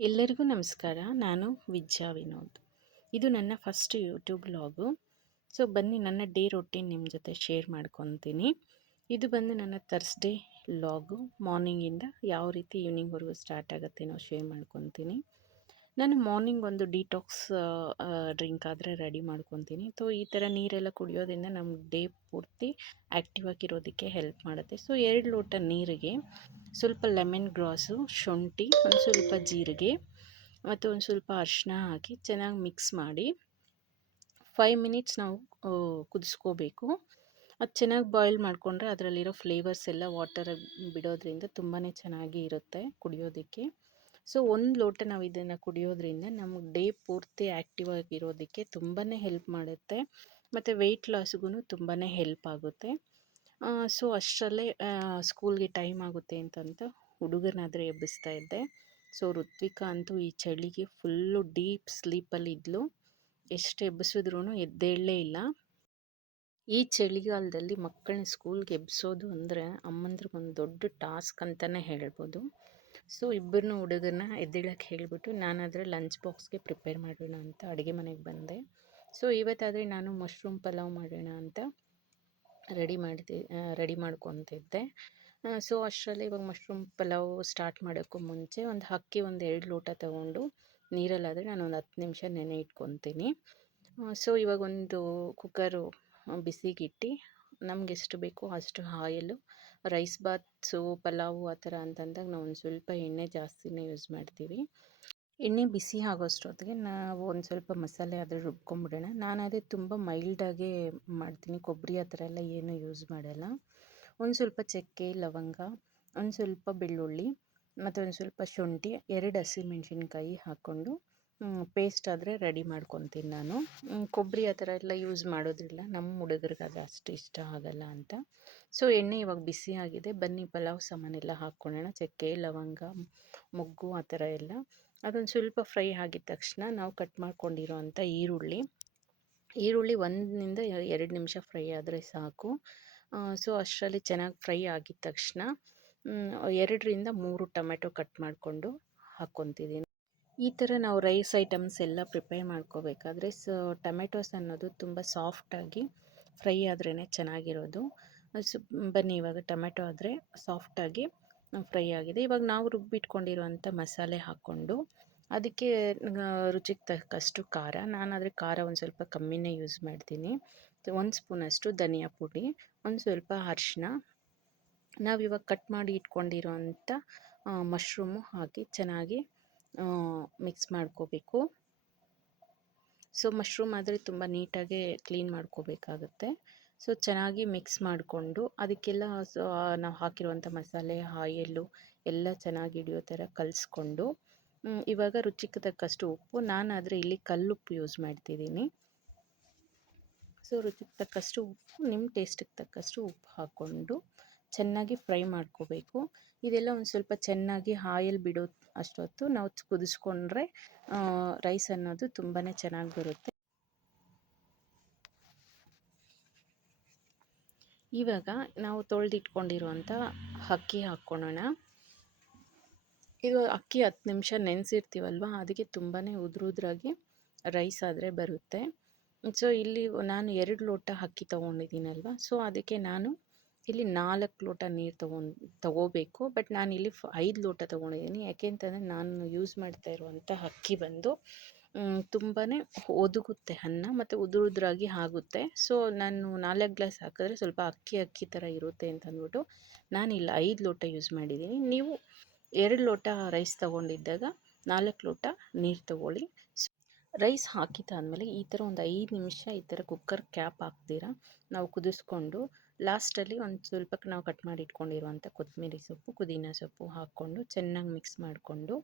ಎಲ್ಲರಿಗೂ ನಮಸ್ಕಾರ. ನಾನು ವಿದ್ಯಾ ವಿನೋದ್. ಇದು ನನ್ನ ಫಸ್ಟ್ ಯೂಟ್ಯೂಬ್ ಬ್ಲಾಗು ಸೊ ಬನ್ನಿ ನನ್ನ ಡೇ ರೊಟೀನ್ ನಿಮ್ಮ ಜೊತೆ ಶೇರ್ ಮಾಡ್ಕೊತೀನಿ. ಇದು ಬಂದು ನನ್ನ ತರ್ಸ್ಡೇ ಲಾಗು ಮಾರ್ನಿಂಗಿಂದ ಯಾವ ರೀತಿ ಈವ್ನಿಂಗ್ವರೆಗೂ ಸ್ಟಾರ್ಟ್ ಆಗುತ್ತೆ ನಾವು ಶೇರ್ ಮಾಡ್ಕೊತೀನಿ. ನಾನು ಮಾರ್ನಿಂಗ್ ಒಂದು ಡಿಟಾಕ್ಸ್ ಡ್ರಿಂಕ್ ಆದರೆ ರೆಡಿ ಮಾಡ್ಕೊತೀನಿ. ಸೊ, ಈ ಥರ ನೀರೆಲ್ಲ ಕುಡಿಯೋದ್ರಿಂದ ನಮ್ಮ ಡೇ ಪೂರ್ತಿ ಆ್ಯಕ್ಟಿವ್ ಆಗಿರೋದಕ್ಕೆ ಹೆಲ್ಪ್ ಮಾಡುತ್ತೆ. ಸೊ, ಎರಡು ಲೋಟ ನೀರಿಗೆ, ಸ್ವಲ್ಪ ಲೆಮನ್ ಗ್ರಾಸು, ಶುಂಠಿ, ಒಂದು ಸ್ವಲ್ಪ ಜೀರಿಗೆ ಮತ್ತು ಒಂದು ಸ್ವಲ್ಪ ಅರಿಶಿನ ಹಾಕಿ ಚೆನ್ನಾಗಿ ಮಿಕ್ಸ್ ಮಾಡಿ ಫೈವ್ ಮಿನಿಟ್ಸ್ ನಾವು ಕುದಿಸ್ಕೋಬೇಕು. ಅದು ಚೆನ್ನಾಗಿ ಬಾಯ್ಲ್ ಮಾಡಿಕೊಂಡ್ರೆ ಅದರಲ್ಲಿರೋ ಫ್ಲೇವರ್ಸ್ ಎಲ್ಲ ವಾಟರ್ ಬಿಡೋದ್ರಿಂದ ತುಂಬಾ ಚೆನ್ನಾಗಿ ಇರುತ್ತೆ ಕುಡಿಯೋದಕ್ಕೆ. ಸೊ, ಒಂದು ಲೋಟ ನಾವು ಇದನ್ನು ಕುಡಿಯೋದ್ರಿಂದ ನಮಗೆ ಡೇ ಪೂರ್ತಿ ಆ್ಯಕ್ಟಿವ್ ಆಗಿರೋದಕ್ಕೆ ತುಂಬಾ ಹೆಲ್ಪ್ ಮಾಡುತ್ತೆ. ಮತ್ತು ವೆಯ್ಟ್ ಲಾಸ್ಗೂ ತುಂಬಾ ಹೆಲ್ಪ್ ಆಗುತ್ತೆ. ಸೊ, ಅಷ್ಟರಲ್ಲೇ ಸ್ಕೂಲ್ಗೆ ಟೈಮ್ ಆಗುತ್ತೆ ಅಂತಂತ ಹುಡುಗನಾದರೆ ಎಬ್ಬಿಸ್ತಾ ಇದ್ದೆ. ಸೊ, ಋತ್ವಿಕಾ ಅಂತೂ ಈ ಚಳಿಗೆ ಫುಲ್ಲು ಡೀಪ್ ಸ್ಲೀಪಲ್ಲಿ ಇದ್ಲು. ಎಷ್ಟು ಎಬ್ಬಿಸಿದ್ರೂ ಎದ್ದೇಳಲೇ ಇಲ್ಲ. ಈ ಚಳಿಗಾಲದಲ್ಲಿ ಮಕ್ಕಳನ್ನ ಸ್ಕೂಲ್ಗೆ ಎಬ್ಬಿಸೋದು ಅಂದರೆ ಅಮ್ಮಂದ್ರಿಗೊಂದು ದೊಡ್ಡ ಟಾಸ್ಕ್ ಅಂತಲೇ ಹೇಳ್ಬೋದು. ಸೊ ಇಬ್ಬರನ್ನೂ ಹುಡುಗರನ್ನ ಎದ್ದೇಳಕ್ಕೆ ಹೇಳಿಬಿಟ್ಟು ನಾನಾದರೆ ಲಂಚ್ ಬಾಕ್ಸ್ಗೆ ಪ್ರಿಪೇರ್ ಮಾಡೋಣ ಅಂತ ಅಡುಗೆ ಮನೆಗೆ ಬಂದೆ. ಸೊ, ಇವತ್ತಾದರೆ ನಾನು ಮಶ್ರೂಮ್ ಪಲಾವ್ ಮಾಡೋಣ ಅಂತ ರೆಡಿ ಮಾಡಿದೆ ರೆಡಿ ಮಾಡ್ಕೊತಿದ್ದೆ. ಸೊ, ಅಷ್ಟರಲ್ಲಿ ಇವಾಗ ಮಶ್ರೂಮ್ ಪಲಾವ್ ಸ್ಟಾರ್ಟ್ ಮಾಡೋಕ್ಕೂ ಮುಂಚೆ ಒಂದು ಅಕ್ಕಿ ಒಂದು ಎರಡು ಲೋಟ ತಗೊಂಡು ನೀರಲ್ಲಾದರೆ ನಾನು ಒಂದು ಹತ್ತು ನಿಮಿಷ ನೆನೆ ಇಟ್ಕೊತೀನಿ. ಸೊ, ಇವಾಗ ಒಂದು ಕುಕ್ಕರು ಬಿಸಿಗಿಟ್ಟು ನಮ್ಗೆ ಎಷ್ಟು ಬೇಕೋ ಅಷ್ಟು ಆಯಲ್ಲು ರೈಸ್ ಬಾತ್ಸು ಪಲಾವು ಆ ಥರ ಅಂತಂದಾಗ ನಾವು ಒಂದು ಸ್ವಲ್ಪ ಎಣ್ಣೆ ಜಾಸ್ತಿನೇ ಯೂಸ್ ಮಾಡ್ತೀವಿ. ಎಣ್ಣೆ ಬಿಸಿ ಆಗೋಷ್ಟೊತ್ತಿಗೆ ನಾವು ಒಂದು ಸ್ವಲ್ಪ ಮಸಾಲೆ ಆದರೆ ರುಬ್ಕೊಂಬಿಡೋಣ. ನಾನು ಅದೇ ತುಂಬ ಮೈಲ್ಡಾಗೆ ಮಾಡ್ತೀನಿ. ಕೊಬ್ಬರಿ ಆ ಥರ ಎಲ್ಲ ಏನು ಯೂಸ್ ಮಾಡಲ್ಲ. ಒಂದು ಸ್ವಲ್ಪ ಚಕ್ಕೆ, ಲವಂಗ, ಒಂದು ಸ್ವಲ್ಪ ಬೆಳ್ಳುಳ್ಳಿ ಮತ್ತು ಒಂದು ಸ್ವಲ್ಪ ಶುಂಠಿ, ಎರಡು ಹಸಿಮೆಣ್ಸಿನ್ಕಾಯಿ ಹಾಕ್ಕೊಂಡು ಪೇಸ್ಟ್ ಆದರೆ ರೆಡಿ ಮಾಡ್ಕೊತೀನಿ ನಾನು. ಕೊಬ್ಬರಿ ಆ ಥರ ಎಲ್ಲ ಯೂಸ್ ಮಾಡೋದ್ರಿಲ್ಲ ನಮ್ಮ ಹುಡುಗರಿಗೆ ಅದು ಅಷ್ಟು ಇಷ್ಟ ಆಗಲ್ಲ ಅಂತ. ಸೊ, ಎಣ್ಣೆ ಇವಾಗ ಬಿಸಿ ಆಗಿದೆ. ಬನ್ನಿ, ಪಲಾವ್, ಸಾಮಾನೆಲ್ಲ ಹಾಕ್ಕೊಳ್ಳೋಣ. ಚಕ್ಕೆ, ಲವಂಗ, ಮೊಗ್ಗು ಆ ಥರ ಎಲ್ಲ. ಅದೊಂದು ಸ್ವಲ್ಪ ಫ್ರೈ ಆಗಿದ ತಕ್ಷಣ ನಾವು ಕಟ್ ಮಾಡ್ಕೊಂಡಿರೋ ಅಂಥ ಈರುಳ್ಳಿ ಈರುಳ್ಳಿ ಒಂದರಿಂದ ಎರಡು ನಿಮಿಷ ಫ್ರೈ ಆದರೆ ಸಾಕು. ಸೊ, ಅಷ್ಟರಲ್ಲಿ ಚೆನ್ನಾಗಿ ಫ್ರೈ ಆಗಿದ ತಕ್ಷಣ ಎರಡರಿಂದ ಮೂರು ಟೊಮೆಟೊ ಕಟ್ ಮಾಡಿಕೊಂಡು ಹಾಕ್ಕೊತಿದ್ದೀನಿ ಈ ಥರ ನಾವು ರೈಸ್ ಐಟಮ್ಸ್ ಎಲ್ಲ ಪ್ರಿಪೇರ್ ಮಾಡ್ಕೋಬೇಕಾದ್ರೆ ಸೊ ಟೊಮೆಟೊಸ್ ಅನ್ನೋದು ತುಂಬ ಸಾಫ್ಟಾಗಿ ಫ್ರೈ ಆದ್ರೇ ಚೆನ್ನಾಗಿರೋದು. ಸೊ ಬನ್ನಿ ಇವಾಗ ಟೊಮೆಟೊ ಆದರೆ ಸಾಫ್ಟಾಗಿ ಫ್ರೈ ಆಗಿದೆ. ಇವಾಗ ನಾವು ರುಬ್ಬಿಟ್ಕೊಂಡಿರುವಂಥ ಮಸಾಲೆ ಹಾಕ್ಕೊಂಡು ಅದಕ್ಕೆ ರುಚಿಗೆ ತಕ್ಕಷ್ಟು ಖಾರ. ನಾನಾದರೆ ಖಾರ ಒಂದು ಸ್ವಲ್ಪ ಕಮ್ಮಿನೇ ಯೂಸ್ ಮಾಡ್ತೀನಿ. ಒಂದು ಸ್ಪೂನಷ್ಟು ಧನಿಯಾ ಪುಡಿ, ಒಂದು ಸ್ವಲ್ಪ ಅರಿಶಿನ ನಾವಿವಾಗ ಕಟ್ ಮಾಡಿ ಇಟ್ಕೊಂಡಿರುವಂಥ ಮಶ್ರೂಮು ಹಾಕಿ ಚೆನ್ನಾಗಿ ಮಿಕ್ಸ್ ಮಾಡ್ಕೋಬೇಕು. ಸೊ ಮಶ್ರೂಮ್ ಆದರೆ ತುಂಬ ನೀಟಾಗಿ ಕ್ಲೀನ್ ಮಾಡ್ಕೋಬೇಕಾಗುತ್ತೆ. ಸೊ, ಚೆನ್ನಾಗಿ ಮಿಕ್ಸ್ ಮಾಡಿಕೊಂಡು ಅದಕ್ಕೆಲ್ಲ ಸೊ, ನಾವು ಹಾಕಿರುವಂಥ ಮಸಾಲೆ ಆಯಲ್ಲು ಎಲ್ಲ ಚೆನ್ನಾಗಿ ಹಿಡಿಯೋ ಥರ ಕಲಿಸ್ಕೊಂಡು ಇವಾಗ ರುಚಿಗೆ ತಕ್ಕಷ್ಟು ಉಪ್ಪು. ನಾನಾದರೆ ಇಲ್ಲಿ ಕಲ್ಲುಪ್ಪು ಯೂಸ್ ಮಾಡ್ತಿದ್ದೀನಿ. ಸೊ, ರುಚಿಗೆ ತಕ್ಕಷ್ಟು ಉಪ್ಪು, ನಿಮ್ಮ ಟೇಸ್ಟಿಗೆ ತಕ್ಕಷ್ಟು ಉಪ್ಪು ಹಾಕ್ಕೊಂಡು ಚೆನ್ನಾಗಿ ಫ್ರೈ ಮಾಡ್ಕೋಬೇಕು. ಇದೆಲ್ಲ ಒಂದು ಸ್ವಲ್ಪ ಚೆನ್ನಾಗಿ ಆಯಿಲ್ ಬಿಡೋ ಅಷ್ಟೊತ್ತು ನಾವು ಕುದಿಸ್ಕೊಂಡ್ರೆ ರೈಸ್ ಅನ್ನೋದು ತುಂಬಾ ಚೆನ್ನಾಗಿ ಬರುತ್ತೆ. ಇವಾಗ ನಾವು ತೊಳೆದಿಟ್ಕೊಂಡಿರುವಂಥ ಅಕ್ಕಿ ಹಾಕ್ಕೊಳ್ಳೋಣ ಇದು ಅಕ್ಕಿ ಹತ್ತು ನಿಮಿಷ ನೆನೆಸಿರ್ತೀವಲ್ವ? ಅದಕ್ಕೆ ತುಂಬಾ ಉದ್ರುದ್ರಾಗಿ ರೈಸ್ ಆದರೆ ಬರುತ್ತೆ. ಸೊ ಇಲ್ಲಿ ನಾನು ಎರಡು ಲೋಟ ಅಕ್ಕಿ ತೊಗೊಂಡಿದ್ದೀನಲ್ವ? ಸೊ ಅದಕ್ಕೆ ನಾನು ಇಲ್ಲಿ ನಾಲ್ಕು ಲೋಟ ನೀರು ತೊಗೊಂಡು, ತೊಗೋಬೇಕು. ಬಟ್ ನಾನು ಇಲ್ಲಿ ಐದು ಲೋಟ ತೊಗೊಂಡಿದ್ದೀನಿ. ಯಾಕೆ ಅಂತಂದರೆ ನಾನು ಯೂಸ್ ಮಾಡ್ತಾ ಇರುವಂಥ ಅಕ್ಕಿ ಬಂದು ತುಂಬಾ ಒದಗುತ್ತೆ ಅನ್ನ ಮತ್ತು ಉದುರು ಉದುರಾಗಿ ಆಗುತ್ತೆ. ಸೊ ನಾನು ನಾಲ್ಕು ಗ್ಲಾಸ್ ಹಾಕಿದ್ರೆ ಸ್ವಲ್ಪ ಅಕ್ಕಿ ಅಕ್ಕಿ ಥರ ಇರುತ್ತೆ ಅಂತ ಅಂದ್ಬಿಟ್ಟು ಇಲ್ಲಿ ಐದು ಲೋಟ ಯೂಸ್ ಮಾಡಿದ್ದೀನಿ. ನೀವು ಎರಡು ಲೋಟ ರೈಸ್ ತೊಗೊಂಡಿದ್ದಾಗ ನಾಲ್ಕು ಲೋಟ ನೀರು ತೊಗೊಳ್ಳಿ. ರೈಸ್ ಹಾಕಿದ್ದಾದಮೇಲೆ ಈ ಥರ ಒಂದು ಐದು ನಿಮಿಷ ಈ ಥರ ಕುಕ್ಕರ್ ಕ್ಯಾಪ್ ಹಾಕ್ತೀರಾ? ನಾವು ಕುದಿಸ್ಕೊಂಡು ಲಾಸ್ಟಲ್ಲಿ ಒಂದು ಸ್ವಲ್ಪ ನಾವು ಕಟ್ ಮಾಡಿ ಇಟ್ಕೊಂಡಿರುವಂಥ ಕೊತ್ತಂಬರಿ ಸೊಪ್ಪು, ಪುದೀನ ಸೊಪ್ಪು ಹಾಕ್ಕೊಂಡು ಚೆನ್ನಾಗಿ ಮಿಕ್ಸ್ ಮಾಡಿಕೊಂಡು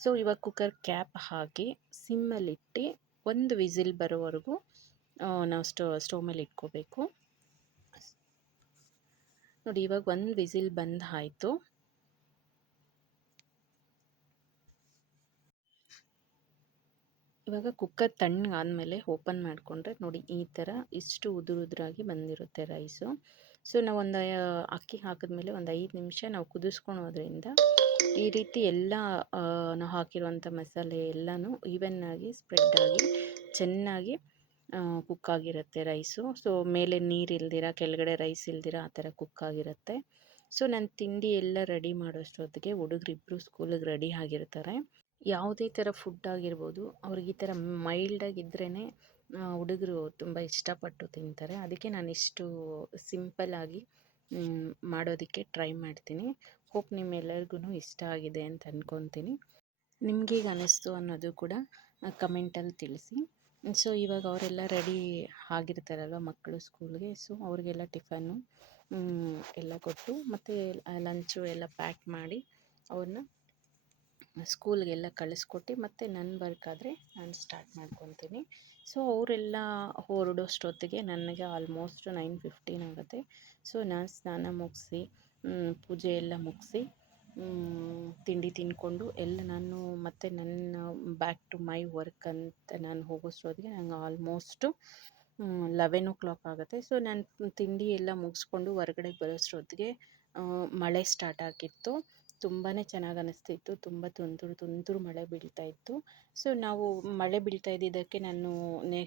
ಸೊ ಇವಾಗ ಕುಕ್ಕರ್ ಕ್ಯಾಪ್ ಹಾಕಿ ಸಿಮ್ಮಲ್ಲಿಟ್ಟು ಒಂದು ವಿಸಿಲ್ ಬರೋವರೆಗೂ ನಾವು ಸ್ಟೋ ಸ್ಟೋವ್ ಮೇಲೆ ಇಟ್ಕೋಬೇಕು. ನೋಡಿ, ಇವಾಗ ಒಂದು ವಿಸಿಲ್ ಬಂದು ಆಯಿತು. ಇವಾಗ ಕುಕ್ಕರ್ ತಣ್ಣಗಾದಮೇಲೆ ಓಪನ್ ಮಾಡಿಕೊಂಡ್ರೆ, ನೋಡಿ, ಈ ಥರ ಇಷ್ಟು ಉದುರು ಉದುರಾಗಿ ಬಂದಿರುತ್ತೆ ರೈಸು ಸೊ ನಾವು ಒಂದು ಅಕ್ಕಿ ಹಾಕಿದ್ಮೇಲೆ ಒಂದು ಐದು ನಿಮಿಷ ನಾವು ಕುದಿಸ್ಕೊಳೋದ್ರಿಂದ ಈ ರೀತಿ ಎಲ್ಲ ನಾವು ಹಾಕಿರುವಂಥ ಮಸಾಲೆ ಎಲ್ಲನೂ ಈವನ್ನಾಗಿ ಸ್ಪ್ರೆಡ್ ಆಗಿ ಚೆನ್ನಾಗಿ ಕುಕ್ ಆಗಿರುತ್ತೆ ರೈಸು ಸೊ ಮೇಲೆ ನೀರು ಇಲ್ದಿರ, ಕೆಳಗಡೆ ರೈಸ್ ಇಲ್ದಿರ ಆ ಥರ ಕುಕ್ ಆಗಿರುತ್ತೆ. ಸೊ ನನ್ನ ತಿಂಡಿ ಎಲ್ಲ ರೆಡಿ ಮಾಡೋಷ್ಟೊತ್ತಿಗೆ ಹುಡುಗರಿಬ್ಬರು ಸ್ಕೂಲಿಗೆ ರೆಡಿ ಆಗಿರ್ತಾರೆ. ಯಾವುದೇ ಥರ ಫುಡ್ ಆಗಿರ್ಬೋದು, ಅವ್ರಿಗೆ ಈ ಥರ ಮೈಲ್ಡಾಗಿದ್ರೇ ಹುಡುಗರು ತುಂಬ ಇಷ್ಟಪಟ್ಟು ತಿಂತಾರೆ. ಅದಕ್ಕೆ ನಾನು ಇಷ್ಟು ಸಿಂಪಲ್ಲಾಗಿ ಮಾಡೋದಕ್ಕೆ ಟ್ರೈ ಮಾಡ್ತೀನಿ. ಹೋಪ್ ನಿಮ್ಮೆಲ್ಲರಿಗೂ ಇಷ್ಟ ಆಗಿದೆ ಅಂತ ಅಂದ್ಕೊತೀನಿ ನಿಮಗೀಗ ಅನ್ನಿಸ್ತು ಅನ್ನೋದು ಕೂಡ ಕಮೆಂಟಲ್ಲಿ ತಿಳಿಸಿ. ಸೊ ಇವಾಗ ಅವರೆಲ್ಲ ರೆಡಿ ಆಗಿರ್ತಾರಲ್ವ ಮಕ್ಕಳು ಸ್ಕೂಲ್ಗೆ ಸೊ ಅವ್ರಿಗೆಲ್ಲ ಟಿಫನ್ನು ಎಲ್ಲ ಕೊಟ್ಟು ಮತ್ತು ಲಂಚು ಎಲ್ಲ ಪ್ಯಾಕ್ ಮಾಡಿ ಅವ್ರನ್ನ ಸ್ಕೂಲ್ಗೆಲ್ಲ ಕಳಿಸ್ಕೊಟ್ಟು ಮತ್ತು ನನ್ನ ವರ್ಕ್ ಆದರೆ ನಾನು ಸ್ಟಾರ್ಟ್ ಮಾಡ್ಕೊತೀನಿ. ಸೊ ಅವರೆಲ್ಲ ಹೊರಡೋಷ್ಟೊತ್ತಿಗೆ ನನಗೆ ಆಲ್ಮೋಸ್ಟ್ ನೈನ್ ಫಿಫ್ಟೀನ್ ಆಗುತ್ತೆ. ಸೊ ನಾನು ಸ್ನಾನ ಮುಗಿಸಿ ಪೂಜೆ ಎಲ್ಲ ಮುಗಿಸಿ ತಿಂಡಿ ತಿಂದ್ಕೊಂಡು ಎಲ್ಲ ನಾನು ಮತ್ತೆ ನನ್ನ ಬ್ಯಾಕ್ ಟು ಮೈ ವರ್ಕ್ ಅಂತ ನಾನು ಹೋಗೋಷ್ಟೊತ್ತಿಗೆ ನಂಗೆ ಆಲ್ಮೋಸ್ಟು ಲೆವೆನ್ ಓ ಕ್ಲಾಕ್ ಆಗುತ್ತೆ. ಸೊ ನಾನು ತಿಂಡಿ ಎಲ್ಲ ಮುಗಿಸ್ಕೊಂಡು ಹೊರ್ಗಡೆ ಬರೋಷ್ಟೊತ್ತಿಗೆ ಮಳೆ ಸ್ಟಾರ್ಟ್ ಆಗಿತ್ತು. ತುಂಬಾ ಚೆನ್ನಾಗಿ ಅನ್ನಿಸ್ತಿತ್ತು ತುಂಬ ತುಂತುರು ತುಂತುರು ಮಳೆ ಬೀಳ್ತಾ ಇತ್ತು. ಸೊ ನಾವು ಮಳೆ ಬೀಳ್ತಾ ಇದ್ದಿದ್ದಕ್ಕೆ ನಾನು ನೆ,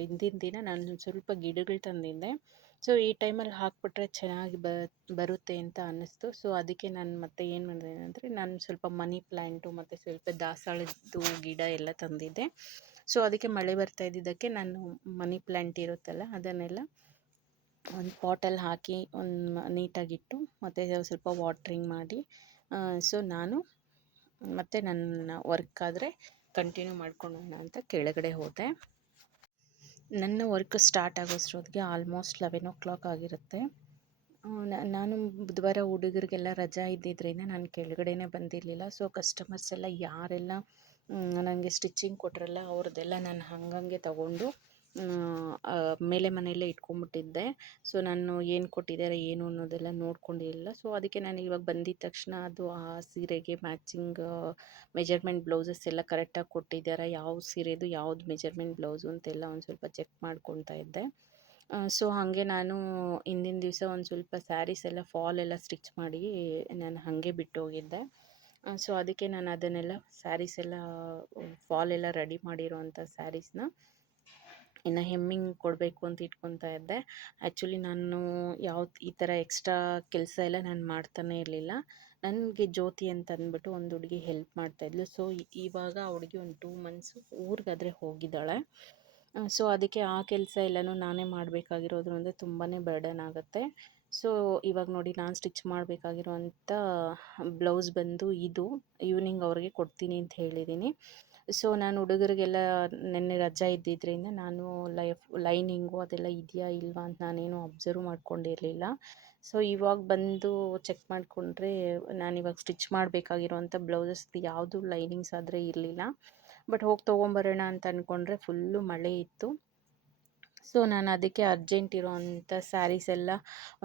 ಹಿಂದಿನ ದಿನ ನಾನು ಸ್ವಲ್ಪ ಗಿಡಗಳು ತಂದಿದ್ದೆ. ಸೊ, ಈ ಟೈಮಲ್ಲಿ ಹಾಕ್ಬಿಟ್ರೆ ಚೆನ್ನಾಗಿ ಬರುತ್ತೆ ಅಂತ ಅನ್ನಿಸ್ತು. ಸೊ, ಅದಕ್ಕೆ ನಾನು ಮತ್ತೆ ಏನು ಮಾಡಿದೆ ಅಂದರೆ, ನಾನು ಸ್ವಲ್ಪ ಮನಿ ಪ್ಲ್ಯಾಂಟು ಮತ್ತು ಸ್ವಲ್ಪ ದಾಸಾಳದ್ದು ಗಿಡ ಎಲ್ಲ ತಂದಿದ್ದೆ. ಸೊ, ಅದಕ್ಕೆ ಮಳೆ ಬರ್ತಾ ಇದ್ದಿದ್ದಕ್ಕೆ ನಾನು ಮನಿ ಪ್ಲ್ಯಾಂಟ್ ಇರುತ್ತಲ್ಲ, ಅದನ್ನೆಲ್ಲ ಒಂದು ಪಾಟಲ್ಲಿ ಹಾಕಿ ಒಂದು ನೀಟಾಗಿಟ್ಟು ಮತ್ತು ಸ್ವಲ್ಪ ವಾಟ್ರಿಂಗ್ ಮಾಡಿ ಸೊ, ನಾನು ಮತ್ತು ನನ್ನ ವರ್ಕ್ ಆದರೆ ಕಂಟಿನ್ಯೂ ಮಾಡ್ಕೊಳ್ಳೋಣ ಅಂತ ಕೆಳಗಡೆ ಹೋದೆ. ನನ್ನ ವರ್ಕ್ ಸ್ಟಾರ್ಟ್ ಆಗೋಷ್ಟೊತ್ತಿಗೆ ಆಲ್ಮೋಸ್ಟ್ ಲೆವೆನ್ ಓ ಕ್ಲಾಕ್ ಆಗಿರುತ್ತೆ. ನಾನು ಬುಧವಾರ ಹುಡುಗರಿಗೆಲ್ಲ ರಜಾ ಇದ್ದಿದ್ದರಿಂದ ನಾನು ಕೆಳಗಡೆನೇ ಬಂದಿರಲಿಲ್ಲ. ಸೊ ಕಸ್ಟಮರ್ಸ್ ಎಲ್ಲ ಯಾರೆಲ್ಲ ನನಗೆ ಸ್ಟಿಚಿಂಗ್ ಕೊಟ್ಟರಲ್ಲ ಅವ್ರದ್ದೆಲ್ಲ ನಾನು ಹಂಗಂಗೆ ತಗೊಂಡು ಮೇಲೆ ಮನೆಯಲ್ಲೇ ಇಟ್ಕೊಂಡ್ಬಿಟ್ಟಿದ್ದೆ ಸೊ ನಾನು ಏನು ಕೊಟ್ಟಿದ್ದಾರೆ, ಏನು ಅನ್ನೋದೆಲ್ಲ ನೋಡ್ಕೊಂಡಿರಲಿಲ್ಲ. ಸೊ ಅದಕ್ಕೆ ನಾನು ಇವಾಗ ಬಂದಿದ್ದ ತಕ್ಷಣ ಅದು ಆ ಸೀರೆಗೆ ಮ್ಯಾಚಿಂಗ್ ಮೆಜರ್ಮೆಂಟ್ ಬ್ಲೌಸಸ್ ಎಲ್ಲ ಕರೆಕ್ಟಾಗಿ ಕೊಟ್ಟಿದ್ದಾರೆ, ಯಾವ ಸೀರೆದು, ಯಾವ್ದು ಮೆಜರ್ಮೆಂಟ್ ಬ್ಲೌಸು ಅಂತೆಲ್ಲ ಒಂದು ಸ್ವಲ್ಪ ಚೆಕ್ ಮಾಡ್ಕೊತಾ ಇದ್ದೆ. ಸೊ ಹಾಗೆ ನಾನು ಹಿಂದಿನ ದಿವಸ ಒಂದು ಸ್ವಲ್ಪ ಸ್ಯಾರೀಸ್ ಎಲ್ಲ ಫಾಲ್ ಎಲ್ಲ ಸ್ಟಿಚ್ ಮಾಡಿ ನಾನು ಹಾಗೆ ಬಿಟ್ಟು ಹೋಗಿದ್ದೆ ಸೊ ಅದಕ್ಕೆ ನಾನು ಅದನ್ನೆಲ್ಲ ಸ್ಯಾರೀಸ್ ಎಲ್ಲ ಫಾಲ್ ಎಲ್ಲ ರೆಡಿ ಮಾಡಿರೋವಂಥ ಸ್ಯಾರೀಸ್ನ ಇನ್ನು ಹೆಮ್ಮಿಂಗ್ ಕೊಡಬೇಕು ಅಂತ ಇಟ್ಕೊತಾ ಇದ್ದೆ. ಆ್ಯಕ್ಚುಲಿ ನಾನು ಯಾವ ಈ ಥರ ಎಕ್ಸ್ಟ್ರಾ ಕೆಲಸ ಎಲ್ಲ ನಾನು ಮಾಡ್ತಾನೆ ಇರಲಿಲ್ಲ. ನನಗೆ ಜ್ಯೋತಿ ಅಂತ ಅಂದ್ಬಿಟ್ಟು ಒಂದು ಹುಡುಗಿ ಹೆಲ್ಪ್ ಮಾಡ್ತಾಯಿದ್ಲು ಸೊ ಇವಾಗ ಆ ಹುಡುಗಿ ಒಂದು ಟೂ ಮಂತ್ಸು ಊರಿಗಾದರೆ ಹೋಗಿದ್ದಾಳೆ. ಸೊ ಅದಕ್ಕೆ ಆ ಕೆಲಸ ಎಲ್ಲನೂ ನಾನೇ ಮಾಡಬೇಕಾಗಿರೋದ್ರಿಂದ ತುಂಬಾ ಬರ್ಡನ್ ಆಗುತ್ತೆ. ಸೊ ಇವಾಗ ನೋಡಿ ನಾನು ಸ್ಟಿಚ್ ಮಾಡಬೇಕಾಗಿರುವಂಥ ಬ್ಲೌಸ್ ಬಂದು ಇದು ಈವ್ನಿಂಗ್ ಅವ್ರಿಗೆ ಕೊಡ್ತೀನಿ ಅಂತ ಹೇಳಿದ್ದೀನಿ ಸೊ ನಾನು ಹುಡುಗರಿಗೆಲ್ಲ ನೆನ್ನೆ ರಜಾ ಇದ್ದಿದ್ದರಿಂದ ನಾನು ಲೈಫ್, ಲೈನಿಂಗು ಅದೆಲ್ಲ ಇದೆಯಾ ಇಲ್ವಾ ಅಂತ ನಾನೇನು ಅಬ್ಸರ್ವ್ ಮಾಡ್ಕೊಂಡಿರಲಿಲ್ಲ. ಸೊ ಇವಾಗ ಬಂದು ಚೆಕ್ ಮಾಡಿಕೊಂಡ್ರೆ ನಾನಿವಾಗ ಸ್ಟಿಚ್ ಮಾಡಬೇಕಾಗಿರೋವಂಥ ಬ್ಲೌಸಸ್ ಯಾವುದು ಲೈನಿಂಗ್ಸ್ ಆದರೆ ಇರಲಿಲ್ಲ. ಬಟ್ ಹೋಗಿ ತೊಗೊಂಬರೋಣ ಅಂತ ಅಂದ್ಕೊಂಡ್ರೆ ಫುಲ್ಲು ಮಳೆ ಇತ್ತು. ಸೊ ನಾನು ಅದಕ್ಕೆ ಅರ್ಜೆಂಟ್ ಇರೋವಂಥ ಸ್ಯಾರೀಸ್ ಎಲ್ಲ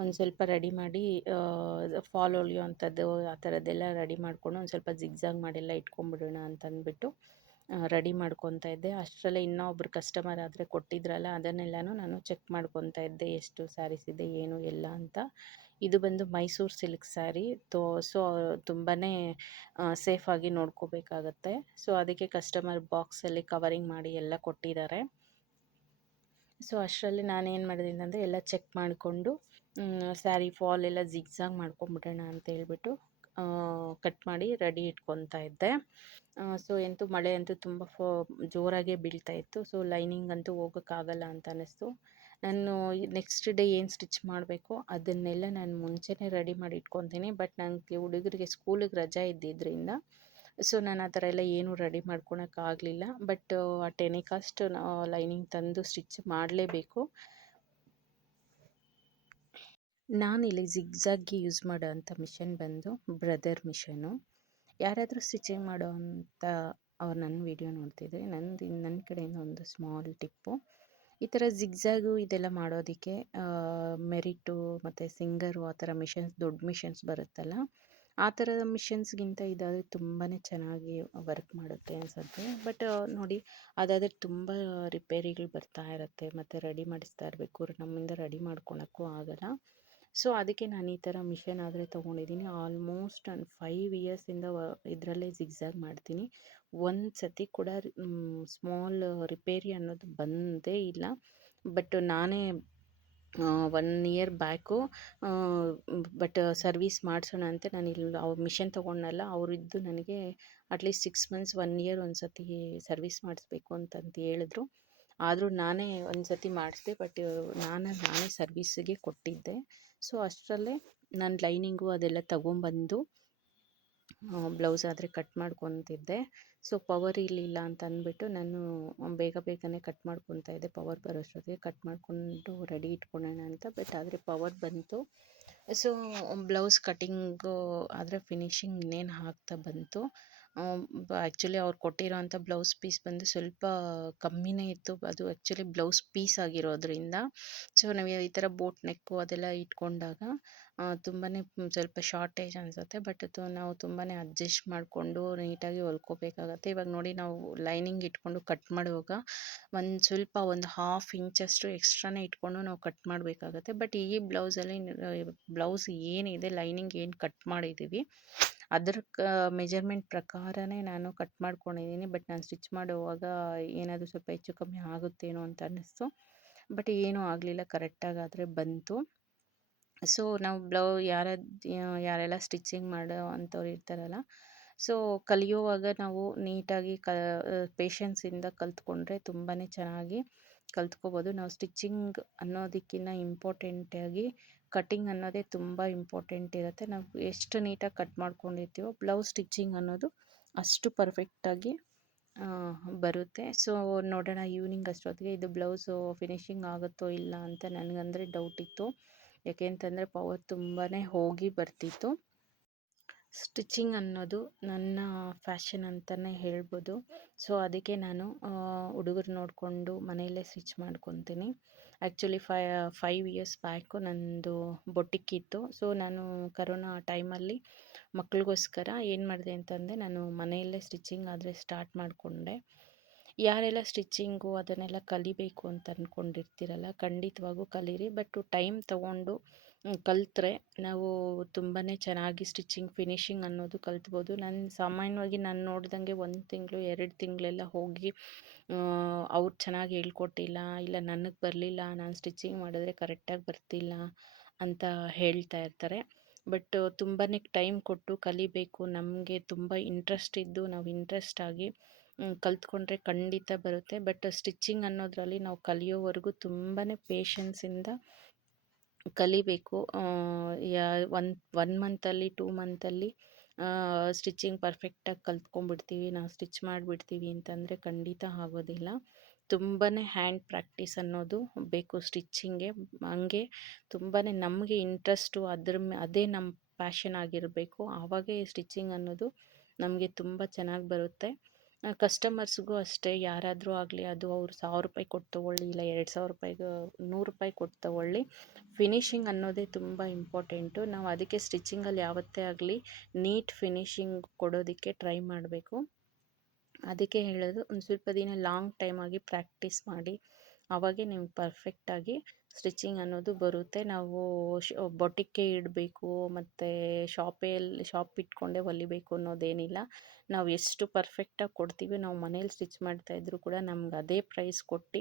ಒಂದು ಸ್ವಲ್ಪ ರೆಡಿ ಮಾಡಿ ಫಾಲ್ ಹೊಲಿಯೋವಂಥದ್ದು ಆ ಥರದ್ದೆಲ್ಲ ರೆಡಿ ಮಾಡಿಕೊಂಡು ಒಂದು ಸ್ವಲ್ಪ ಜಿಗ್ಜಾಗ್ ಮಾಡೆಲ್ಲ ಇಟ್ಕೊಂಬಿಡೋಣ ಅಂತ ಅಂದ್ಬಿಟ್ಟು ರೆಡಿ ಮಾಡ್ಕೊತಾ ಇದ್ದೆ. ಅಷ್ಟರಲ್ಲೇ ಇನ್ನೂ ಒಬ್ರು ಕಸ್ಟಮರ್ ಆದರೆ ಕೊಟ್ಟಿದ್ರಲ್ಲ, ಅದನ್ನೆಲ್ಲನೂ ನಾನು ಚೆಕ್ ಮಾಡ್ಕೊತಾ ಇದ್ದೆ. ಎಷ್ಟು ಸ್ಯಾರೀಸ್ ಇದೆ, ಏನು ಎಲ್ಲ ಅಂತ. ಇದು ಬಂದು ಮೈಸೂರು ಸಿಲ್ಕ್ ಸ್ಯಾರಿ ತೋ, ಸೊ ತುಂಬಾ ಸೇಫಾಗಿ ನೋಡ್ಕೋಬೇಕಾಗತ್ತೆ. ಸೊ, ಅದಕ್ಕೆ ಕಸ್ಟಮರ್ ಬಾಕ್ಸಲ್ಲಿ ಕವರಿಂಗ್ ಮಾಡಿ ಎಲ್ಲ ಕೊಟ್ಟಿದ್ದಾರೆ. ಸೊ, ಅಷ್ಟರಲ್ಲಿ ನಾನೇನು ಮಾಡಿದ್ದೀನಿ ಅಂದರೆ ಎಲ್ಲ ಚೆಕ್ ಮಾಡಿಕೊಂಡು ಸ್ಯಾರಿ ಫಾಲ್ ಎಲ್ಲ ಜಿಗ್ಸಾಗ್ ಮಾಡ್ಕೊಂಬಿಡೋಣ ಅಂತ ಹೇಳ್ಬಿಟ್ಟು ಕಟ್ ಮಾಡಿ ರೆಡಿ ಇಟ್ಕೊತಾ ಇದ್ದೆ. ಸೊ ಎಂತೂ ಮಳೆ ಅಂತೂ ತುಂಬ ಫೋ, ಜೋರಾಗೇ ಬೀಳ್ತಾ ಇತ್ತು. ಸೊ ಲೈನಿಂಗ್ ಅಂತೂ ಹೋಗೋಕ್ಕಾಗಲ್ಲ ಅಂತ ಅನ್ನಿಸ್ತು. ನಾನು ನೆಕ್ಸ್ಟ್ ಡೇ ಏನು ಸ್ಟಿಚ್ ಮಾಡಬೇಕು ಅದನ್ನೆಲ್ಲ ನಾನು ಮುಂಚೆನೇ ರೆಡಿ ಮಾಡಿ ಇಟ್ಕೊತೀನಿ. ಬಟ್ ನನಗೆ ಹುಡುಗರಿಗೆ ಸ್ಕೂಲಿಗೆ ರಜಾ ಇದ್ದಿದ್ದರಿಂದ ಸೊ ನಾನು ಆ ಥರ ಎಲ್ಲ ಏನೂ ರೆಡಿ ಮಾಡ್ಕೊಳಕ್ಕಾಗಲಿಲ್ಲ. ಬಟ್ ಆ ಟೆನಿಕಾಸ್ಟ್ ಲೈನಿಂಗ್ ತಂದು ಸ್ಟಿಚ್ ಮಾಡಲೇಬೇಕು. ನಾನಿಲ್ಲಿ ಜಿಗ್ಜಾಗ್ಗೆ ಯೂಸ್ ಮಾಡೋ ಮಿಷನ್ ಬಂದು ಬ್ರದರ್ ಮಿಷನು. ಯಾರಾದರೂ ಸ್ಟಿಚಿಂಗ್ ಮಾಡೋ ಅಂಥ ಅವ್ರು ನನ್ನ ವಿಡಿಯೋ ನೋಡ್ತಿದ್ರೆ ನಂದು ನನ್ನ ಕಡೆಯಿಂದ ಒಂದು ಸ್ಮಾಲ್ ಟಿಪ್ಪು. ಈ ಥರ ಜಿಗ್ಜಾಗು ಇದೆಲ್ಲ ಮಾಡೋದಕ್ಕೆ ಮೆರಿಟು ಮತ್ತು ಸಿಂಗರು ಆ ಥರ ಮಿಷನ್ಸ್, ದೊಡ್ಡ ಮಿಷನ್ಸ್ ಬರುತ್ತಲ್ಲ, ಆ ಥರದ ಮಿಷನ್ಸ್ಗಿಂತ ಇದಾದರೆ ತುಂಬಾ ಚೆನ್ನಾಗಿ ವರ್ಕ್ ಮಾಡುತ್ತೆ ಅನಿಸುತ್ತೆ. ಬಟ್, ನೋಡಿ, ಅದಾದರೆ ತುಂಬ ರಿಪೇರಿಗಳು ಬರ್ತಾ ಇರುತ್ತೆ, ಮತ್ತು ರೆಡಿ ಮಾಡಿಸ್ತಾ ಇರಬೇಕು. ನಮ್ಮಿಂದ ರೆಡಿ ಮಾಡ್ಕೊಳಕ್ಕೂ ಆಗಲ್ಲ. ಸೊ, ಅದಕ್ಕೆ ನಾನು ಈ ಥರ ಮಿಷನ್ ಆದರೆ ತೊಗೊಂಡಿದ್ದೀನಿ. ಆಲ್ಮೋಸ್ಟ್ ನಾನು ಫೈವ್ ಇಯರ್ಸಿಂದ ಇದರಲ್ಲೇ ಜಿಗ್ಝಾಗ್ ಮಾಡ್ತೀನಿ. ಒಂದು ಸತಿ ಕೂಡ ಸ್ಮಾಲ್ ರಿಪೇರಿ ಅನ್ನೋದು ಬಂದೇ ಇಲ್ಲ. ಬಟ್ ನಾನೇ one year back but service ಮಾಡಿಸೋಣ ಅಂತ ನಾನು ಇಲ್ಲಿ ಅವ್ರ ಮಿಷನ್ ತೊಗೊಂಡಲ್ಲ ಅವರಿದ್ದು ನನಗೆ at least six months, one year ಒಂದು ಸತಿ ಸರ್ವಿಸ್ ಮಾಡಿಸ್ಬೇಕು ಅಂತಂತ ಹೇಳಿದ್ರು. ಆದರೂ ನಾನೇ ಒಂದು ಸತಿ ಮಾಡಿಸ್ದೆ ಬಟ್ ನಾನು, ನಾನೇ ಸರ್ವಿಸ್ಗೆ ಕೊಟ್ಟಿದ್ದೆ. ಸೊ ಅಷ್ಟರಲ್ಲೇ ನಾನು ಲೈನಿಂಗು ಅದೆಲ್ಲ ತಗೊಂಬಂದು ಬ್ಲೌಸ್ ಆದರೆ ಕಟ್ ಮಾಡ್ಕೊತಿದ್ದೆ. ಸೊ ಪವರ್ ಇರಲಿಲ್ಲ ಅಂತ ಅಂದ್ಬಿಟ್ಟು ನಾನು ಬೇಗ ಬೇಗನೆ ಕಟ್ ಮಾಡ್ಕೊತಾ ಇದ್ದೆ. ಪವರ್ ಬರೋಷ್ಟೊತ್ತಿಗೆ ಕಟ್ ಮಾಡಿಕೊಂಡು ರೆಡಿ ಇಟ್ಕೊಳ್ಳೋಣ ಅಂತ ಬಟ್ ಆದರೆ ಪವರ್ ಬಂತು. ಸೊ ಬ್ಲೌಸ್ ಕಟ್ಟಿಂಗು ಆದರೆ ಫಿನಿಶಿಂಗ್ ಇನ್ನೇನು ಹಾಕ್ತಾ ಬಂತು. ಆ್ಯಕ್ಚುಲಿ ಅವ್ರು ಕೊಟ್ಟಿರೋಂಥ ಬ್ಲೌಸ್ ಪೀಸ್ ಬಂದು ಸ್ವಲ್ಪ ಕಮ್ಮಿನೇ ಇತ್ತು. ಅದು ಆ್ಯಕ್ಚುಲಿ ಬ್ಲೌಸ್ ಪೀಸ್ ಆಗಿರೋದ್ರಿಂದ. ಸೊ ನಾವು ಈ ಥರ ಬೋಟ್ ನೆಕ್ಕು ಅದೆಲ್ಲ ಇಟ್ಕೊಂಡಾಗ ತುಂಬಾ ಸ್ವಲ್ಪ ಶಾರ್ಟೇಜ್ ಅನಿಸುತ್ತೆ. ಬಟ್ ಅದು ನಾವು ತುಂಬಾ ಅಡ್ಜಸ್ಟ್ ಮಾಡಿಕೊಂಡು ನೀಟಾಗಿ ಹೊಲ್ಕೋಬೇಕಾಗತ್ತೆ. ಇವಾಗ ನೋಡಿ ನಾವು ಲೈನಿಂಗ್ ಇಟ್ಕೊಂಡು ಕಟ್ ಮಾಡುವಾಗ ಒಂದು ಸ್ವಲ್ಪ ಒಂದು ಹಾಫ್ ಇಂಚಷ್ಟು ಎಕ್ಸ್ಟ್ರಾನೇ ಇಟ್ಕೊಂಡು ನಾವು ಕಟ್ ಮಾಡಬೇಕಾಗತ್ತೆ. ಬಟ್ ಈ ಬ್ಲೌಸಲ್ಲಿ ಬ್ಲೌಸ್ ಏನಿದೆ ಲೈನಿಂಗ್ ಏನು ಕಟ್ ಮಾಡಿದ್ದೀವಿ ಅದ್ರ ಕ, ಮೆಜರ್ಮೆಂಟ್ ಪ್ರಕಾರನೇ ನಾನು ಕಟ್ ಮಾಡ್ಕೊಂಡಿದ್ದೀನಿ. ಬಟ್ ನಾನು ಸ್ಟಿಚ್ ಮಾಡುವಾಗ ಏನಾದರೂ ಸ್ವಲ್ಪ ಹೆಚ್ಚು ಕಮ್ಮಿ ಆಗುತ್ತೇನೋ ಅಂತ ಅನ್ನಿಸ್ತು. ಬಟ್ ಏನೂ ಆಗಲಿಲ್ಲ. ಕರೆಕ್ಟಾಗಾದರೆ ಬಂತು. ಸೊ, ನಾವು ಬ್ಲೌ ಯಾರದ್ದು ಯಾರೆಲ್ಲ ಸ್ಟಿಚಿಂಗ್ ಮಾಡೋ ಅಂಥವ್ರು ಇರ್ತಾರಲ್ಲ, ಸೊ, ಕಲಿಯುವಾಗ ನಾವು ನೀಟಾಗಿ ಕ ಪೇಷನ್ಸಿಂದ ಕಲ್ತ್ಕೊಂಡ್ರೆ ತುಂಬಾ ಚೆನ್ನಾಗಿ ಕಲ್ತ್ಕೋಬೋದು. ನಾವು ಸ್ಟಿಚ್ಚಿಂಗ್ ಅನ್ನೋದಕ್ಕಿಂತ ಇಂಪಾರ್ಟೆಂಟಾಗಿ ಕಟ್ಟಿಂಗ್ ಅನ್ನೋದೇ ತುಂಬ ಇಂಪಾರ್ಟೆಂಟ್ ಇರುತ್ತೆ. ನಾವು ಎಷ್ಟು ನೀಟಾಗಿ ಕಟ್ ಮಾಡ್ಕೊಂಡಿರ್ತೀವೋ ಬ್ಲೌಸ್ ಸ್ಟಿಚಿಂಗ್ ಅನ್ನೋದು ಅಷ್ಟು ಪರ್ಫೆಕ್ಟಾಗಿ ಬರುತ್ತೆ. ಸೊ ನೋಡೋಣ ಈವ್ನಿಂಗ್ ಅಷ್ಟೊತ್ತಿಗೆ ಇದು ಬ್ಲೌಸು ಫಿನಿಶಿಂಗ್ ಆಗುತ್ತೋ ಇಲ್ಲ ಅಂತ ನನಗಂದರೆ ಡೌಟ್ ಇತ್ತು. ಯಾಕೆ ಅಂತಂದರೆ ಪವರ್ ತುಂಬಾ ಹೋಗಿ ಬರ್ತಿತ್ತು. ಸ್ಟಿಚಿಂಗ್ ಅನ್ನೋದು ನನ್ನ ಫ್ಯಾಷನ್ ಅಂತಲೇ ಹೇಳ್ಬೋದು. ಸೊ ಅದಕ್ಕೆ ನಾನು ಹುಡುಗರು ನೋಡಿಕೊಂಡು ಮನೆಯಲ್ಲೇ ಸ್ಟಿಚ್ ಮಾಡ್ಕೊತೀನಿ. Actually fi five years back ನನ್ನದು ಬೊಟಿಕ್ ಇತ್ತು ಸೊ ನಾನು ಕರೋನಾ ಟೈಮಲ್ಲಿ ಮಕ್ಳಿಗೋಸ್ಕರ ಏನು ಮಾಡಿದೆ ಅಂತಂದರೆ, ನಾನು ಮನೆಯಲ್ಲೇ ಸ್ಟಿಚಿಂಗ್ ಆದರೆ ಸ್ಟಾರ್ಟ್ ಮಾಡಿಕೊಂಡೆ. ಯಾರೆಲ್ಲ ಸ್ಟಿಚ್ಚಿಂಗು ಅದನ್ನೆಲ್ಲ ಕಲಿಬೇಕು ಅಂತ ಅಂದ್ಕೊಂಡಿರ್ತೀರಲ್ಲ ಖಂಡಿತವಾಗೂ ಕಲೀರಿ. ಬಟ್ ಟೈಮ್ ತೊಗೊಂಡು ಕಲಿತ್ರೆ. ನಾವು ತುಂಬಾ ಚೆನ್ನಾಗಿ ಸ್ಟಿಚಿಂಗ್, ಫಿನಿಶಿಂಗ್ ಅನ್ನೋದು ಕಲ್ತ್ಬೋದು. ನಾನು ಸಾಮಾನ್ಯವಾಗಿ ನಾನು ನೋಡ್ದಂಗೆ ಒಂದು ತಿಂಗಳು, ಎರಡು ತಿಂಗಳೆಲ್ಲ ಹೋಗಿ ಅವ್ರು ಚೆನ್ನಾಗಿ ಹೇಳ್ಕೊಟ್ಟಿಲ್ಲ, ಇಲ್ಲ ನನಗೆ ಬರಲಿಲ್ಲ, ನಾನು ಸ್ಟಿಚಿಂಗ್ ಮಾಡಿದ್ರೆ ಕರೆಕ್ಟಾಗಿ ಬರ್ತಿಲ್ಲ ಅಂತ ಹೇಳ್ತಾ ಇರ್ತಾರೆ. ಬಟ್ ತುಂಬಾ ಟೈಮ್ ಕೊಟ್ಟು ಕಲಿಬೇಕು. ನಮಗೆ ತುಂಬ ಇಂಟ್ರೆಸ್ಟ್ ಇದ್ದು ನಾವು ಇಂಟ್ರೆಸ್ಟ್ ಆಗಿ ಕಲ್ತ್ಕೊಂಡ್ರೆ ಖಂಡಿತ ಬರುತ್ತೆ. ಬಟ್ ಸ್ಟಿಚಿಂಗ್ ಅನ್ನೋದರಲ್ಲಿ ನಾವು ಕಲಿಯೋವರೆಗೂ ತುಂಬಾ ಪೇಷನ್ಸಿಂದ ಕಲಿಬೇಕು. ಯಾ ಒನ್ ಒನ್ ಮಂತಲ್ಲಿ ಟೂ ಮಂತಲ್ಲಿ ಸ್ಟಿಚಿಂಗ್ ಪರ್ಫೆಕ್ಟಾಗಿ ಕಲ್ತ್ಕೊಂಡ್ಬಿಡ್ತೀವಿ. ನಾವು ಸ್ಟಿಚ್ ಮಾಡಿಬಿಡ್ತೀವಿ ಅಂತಂದರೆ ಖಂಡಿತ ಆಗೋದಿಲ್ಲ. ತುಂಬಾ ಹ್ಯಾಂಡ್ ಪ್ರಾಕ್ಟೀಸ್ ಅನ್ನೋದು ಬೇಕು ಸ್ಟಿಚ್ಚಿಂಗ್ಗೆ ಹಂಗೆ ತುಂಬಾ ನಮಗೆ ಇಂಟ್ರೆಸ್ಟು ಅದ್ರ ಅದೇ ನಮ್ಮ ಪ್ಯಾಷನ್ ಆಗಿರಬೇಕು. ಆವಾಗೇ ಸ್ಟಿಚಿಂಗ್ ಅನ್ನೋದು ನಮಗೆ ತುಂಬ ಚೆನ್ನಾಗಿ ಬರುತ್ತೆ. ಕಸ್ಟಮರ್ಸ್ಗೂ ಅಷ್ಟೇ, ಯಾರಾದರೂ ಆಗಲಿ ಅದು ಅವ್ರು ಸಾವಿರ ರೂಪಾಯಿ ಕೊಟ್ಟು ತೊಗೊಳ್ಳಿ, ಇಲ್ಲ ಎರಡು ಸಾವಿರ ರೂಪಾಯಿಗೆ ನೂರು ರೂಪಾಯಿ ಕೊಟ್ಟು ತೊಗೊಳ್ಳಿ. ಫಿನಿಶಿಂಗ್ ಅನ್ನೋದೇ ತುಂಬ ಇಂಪಾರ್ಟೆಂಟು ನಾವು ಅದಕ್ಕೆ ಸ್ಟಿಚಿಂಗಲ್ಲಿ ಯಾವತ್ತೇ ಆಗಲಿ ನೀಟ್ ಫಿನಿಶಿಂಗ್ ಕೊಡೋದಕ್ಕೆ ಟ್ರೈ ಮಾಡಬೇಕು. ಅದಕ್ಕೆ ಹೇಳೋದು, ಒಂದು ಸ್ವಲ್ಪ ದಿನ ಲಾಂಗ್ ಟೈಮಾಗಿ ಪ್ರಾಕ್ಟೀಸ್ ಮಾಡಿ ಆವಾಗೇ ನಿಮ್ಗೆ ಪರ್ಫೆಕ್ಟಾಗಿ ಸ್ಟಿಚಿಂಗ್ ಅನ್ನೋದು ಬರುತ್ತೆ. ನಾವು ಬೊಟಿಕ್ಕೆ ಇಡಬೇಕು, ಮತ್ತು ಶಾಪೆಯಲ್ಲಿ ಶಾಪ್ ಇಟ್ಕೊಂಡೇ ಹೊಲಿಬೇಕು ಅನ್ನೋದೇನಿಲ್ಲ. ನಾವು ಎಷ್ಟು ಪರ್ಫೆಕ್ಟಾಗಿ ಕೊಡ್ತೀವಿ, ನಾವು ಮನೇಲಿ ಸ್ಟಿಚ್ ಮಾಡ್ತಾಯಿದ್ರು ಕೂಡ ನಮ್ಗೆ ಅದೇ ಪ್ರೈಸ್ ಕೊಟ್ಟು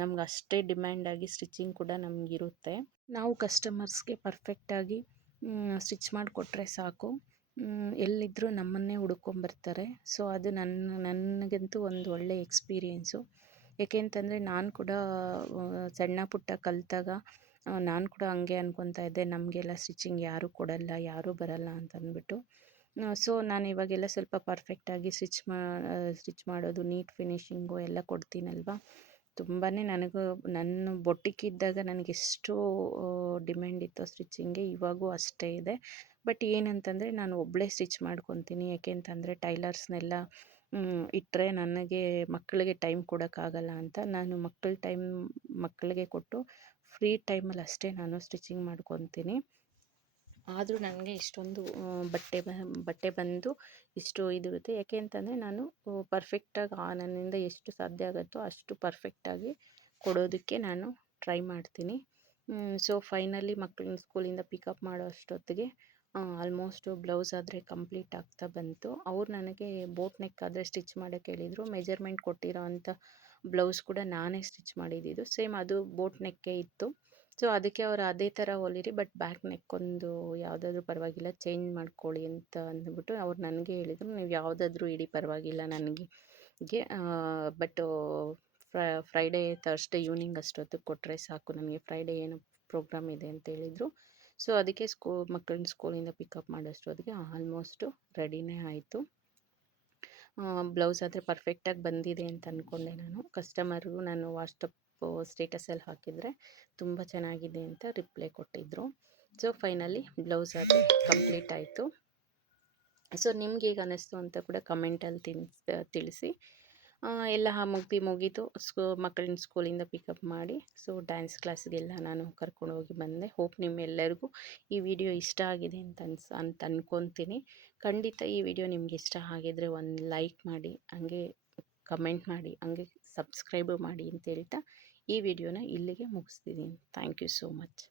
ನಮ್ಗೆ ಅಷ್ಟೇ ಡಿಮ್ಯಾಂಡಾಗಿ ಸ್ಟಿಚಿಂಗ್ ಕೂಡ ನಮಗಿರುತ್ತೆ. ನಾವು ಕಸ್ಟಮರ್ಸ್ಗೆ ಪರ್ಫೆಕ್ಟಾಗಿ ಸ್ಟಿಚ್ ಮಾಡಿಕೊಟ್ರೆ ಸಾಕು. ಎಲ್ಲಿದ್ದರೂ ನಮ್ಮನ್ನೇ ಹುಡ್ಕೊಂಬರ್ತಾರೆ. ಸೊ ಅದು ನನ್ನ, ನನಗಂತೂ ಒಂದು ಒಳ್ಳೆಯ ಎಕ್ಸ್ಪೀರಿಯೆನ್ಸು ಏಕೆ ಅಂತಂದರೆ ನಾನು ಕೂಡ ಸಣ್ಣ ಪುಟ್ಟ ಕಲಿತಾಗ ನಾನು ಕೂಡ ಹಂಗೆ ಅಂದ್ಕೊಳ್ತಾ ಇದ್ದೆ. ನಮಗೆಲ್ಲ ಸ್ಟಿಚಿಂಗ್ ಯಾರೂ ಕೊಡಲ್ಲ, ಯಾರೂ ಬರಲ್ಲ ಅಂತ ಅಂದ್ಬಿಟ್ಟು. ಸೊ ನಾನು ಇವಾಗೆಲ್ಲ ಸ್ವಲ್ಪ ಪರ್ಫೆಕ್ಟಾಗಿ ಸ್ಟಿಚ್ ಮಾ ಸ್ಟಿಚ್ ಮಾಡೋದು, ನೀಟ್ ಫಿನಿಶಿಂಗು ಎಲ್ಲ ಕೊಡ್ತೀನಲ್ವ? ತುಂಬಾ ನನಗೂ, ನನ್ನ ಬೊಟ್ಟಿಕ್ಕಿದ್ದಾಗ ನನಗೆ ಎಷ್ಟು ಡಿಮ್ಯಾಂಡ್ ಇತ್ತು ಸ್ಟಿಚಿಂಗ್ಗೆ. ಇವಾಗೂ ಅಷ್ಟೇ ಇದೆ. ಬಟ್ ಏನಂತಂದರೆ ನಾನು ಒಬ್ಬಳೇ ಸ್ಟಿಚ್ ಮಾಡ್ಕೊತೀನಿ. ಯಾಕೆ ಅಂತಂದರೆ ಟೈಲರ್ಸ್ನೆಲ್ಲ ಇಟ್ಟರೆ ನನಗೆ ಮಕ್ಕಳಿಗೆ ಟೈಮ್ ಕೊಡೋಕ್ಕಾಗಲ್ಲ ಅಂತ ನಾನು ಮಕ್ಕಳ ಟೈಮ್ ಮಕ್ಕಳಿಗೆ ಕೊಟ್ಟು ಫ್ರೀ ಟೈಮಲ್ಲಿ ಅಷ್ಟೇ ನಾನು ಸ್ಟಿಚಿಂಗ್ ಮಾಡ್ಕೊತೀನಿ. ಆದರೂ ನನಗೆ ಇಷ್ಟೊಂದು ಬಟ್ಟೆ ಬಟ್ಟೆ ಬಂದು ಇಷ್ಟು ಇದಿರುತ್ತೆ ಯಾಕೆ ಅಂತಂದರೆ ನಾನು ಪರ್ಫೆಕ್ಟಾಗಿ ನನ್ನಿಂದ ಎಷ್ಟು ಸಾಧ್ಯ ಆಗುತ್ತೋ ಅಷ್ಟು ಪರ್ಫೆಕ್ಟಾಗಿ ಕೊಡೋದಕ್ಕೆ ನಾನು ಟ್ರೈ ಮಾಡ್ತೀನಿ. ಸೊ ಫೈನಲಿ ಮಕ್ಕಳನ್ನ ಸ್ಕೂಲಿಂದ ಪಿಕಪ್ ಮಾಡೋ ಅಷ್ಟೊತ್ತಿಗೆ ಆಲ್ಮೋಸ್ಟು ಬ್ಲೌಸ್ ಆದರೆ ಕಂಪ್ಲೀಟ್ ಆಗ್ತಾ ಬಂತು. ಅವ್ರು ನನಗೆ ಬೋಟ್ ನೆಕ್ ಆದರೆ ಸ್ಟಿಚ್ ಮಾಡೋಕ್ಕೆ ಹೇಳಿದರು. ಮೆಜರ್ಮೆಂಟ್ ಕೊಟ್ಟಿರೋ ಅಂಥ ಬ್ಲೌಸ್ ಕೂಡ ನಾನೇ ಸ್ಟಿಚ್ ಮಾಡಿದ್ದಿದ್ದು ಸೇಮ್ ಅದು ಬೋಟ್ ನೆಕ್ಕೇ ಇತ್ತು. ಸೊ ಅದಕ್ಕೆ ಅವ್ರು ಅದೇ ಥರ ಹೊಲಿರಿ ಬಟ್ ಬ್ಯಾಕ್ ನೆಕ್ ಒಂದು ಯಾವುದಾದ್ರೂ ಪರವಾಗಿಲ್ಲ ಚೇಂಜ್ ಮಾಡ್ಕೊಳ್ಳಿ ಅಂತ ಅಂದ್ಬಿಟ್ಟು ಅವ್ರು ನನಗೆ ಹೇಳಿದರು. ನೀವು ಯಾವುದಾದ್ರೂ ಇಡಿ, ಪರವಾಗಿಲ್ಲ ನನಗೆ. ಬಟ್ ಫ್ರೈಡೇ ತರ್ಸ್ಡೇ ಈವ್ನಿಂಗ್ ಅಷ್ಟೊತ್ತಿಗೆ ಕೊಟ್ಟರೆ ಸಾಕು. ನನಗೆ ಫ್ರೈಡೇ ಏನು ಪ್ರೋಗ್ರಾಮ್ ಇದೆ ಅಂತ ಹೇಳಿದರು. ಸೊ, ಅದಕ್ಕೆ ಸ್ಕೂ ಮಕ್ಕಳನ್ನ ಸ್ಕೂಲಿಂದ ಪಿಕಪ್ ಮಾಡೋಷ್ಟೊತ್ತಿಗೆ ಆಲ್ಮೋಸ್ಟು ರೆಡಿನೇ ಆಯಿತು. ಬ್ಲೌಸ್ ಆದರೆ ಪರ್ಫೆಕ್ಟಾಗಿ ಬಂದಿದೆ ಅಂತ ಅಂದ್ಕೊಂಡೆ ನಾನು. ಕಸ್ಟಮರು ನಾನು ವಾಟ್ಸಪ್ ಸ್ಟೇಟಸಲ್ಲಿ ಹಾಕಿದರೆ ತುಂಬ ಚೆನ್ನಾಗಿದೆ ಅಂತ ರಿಪ್ಲೈ ಕೊಟ್ಟಿದ್ದರು ಸೊ, ಫೈನಲಿ ಬ್ಲೌಸ್ ಆದರೆ ಕಂಪ್ಲೀಟ್ ಆಯಿತು. ಸೊ, ನಿಮ್ಗೆ ಹೇಗೆ ಅನ್ನಿಸ್ತು ಅಂತ ಕೂಡ ಕಮೆಂಟಲ್ಲಿ ತಿನ್ಸ್, ತಿಳಿಸಿ. ಎಲ್ಲ ಮುಗ್ದು ಮುಗೀತು. ಸ್ಕೂ ಮಕ್ಕಳನ್ನ ಸ್ಕೂಲಿಂದ ಪಿಕಪ್ ಮಾಡಿ, ಸೊ ಡ್ಯಾನ್ಸ್ ಕ್ಲಾಸ್ಗೆಲ್ಲ ನಾನು ಕರ್ಕೊಂಡು ಹೋಗಿ ಬಂದೆ. ಹೋಪ್ ನಿಮ್ಮೆಲ್ಲರಿಗೂ ಈ ವಿಡಿಯೋ ಇಷ್ಟ ಆಗಿದೆ ಅಂತ ಅನ್ಸ್, ಅಂತ ಅಂದ್ಕೊತೀನಿ ಖಂಡಿತ ಈ ವಿಡಿಯೋ ನಿಮ್ಗೆ ಇಷ್ಟ ಆಗಿದ್ರೆ ಒಂದು ಲೈಕ್ ಮಾಡಿ, ಹಂಗೆ ಕಮೆಂಟ್ ಮಾಡಿ, ಹಂಗೆ ಸಬ್ಸ್ಕ್ರೈಬು ಮಾಡಿ ಅಂತ ಹೇಳ್ತಾ ಈ ವಿಡಿಯೋನ ಇಲ್ಲಿಗೆ ಮುಗಿಸ್ತಿದ್ದೀನಿ. Thank you so much.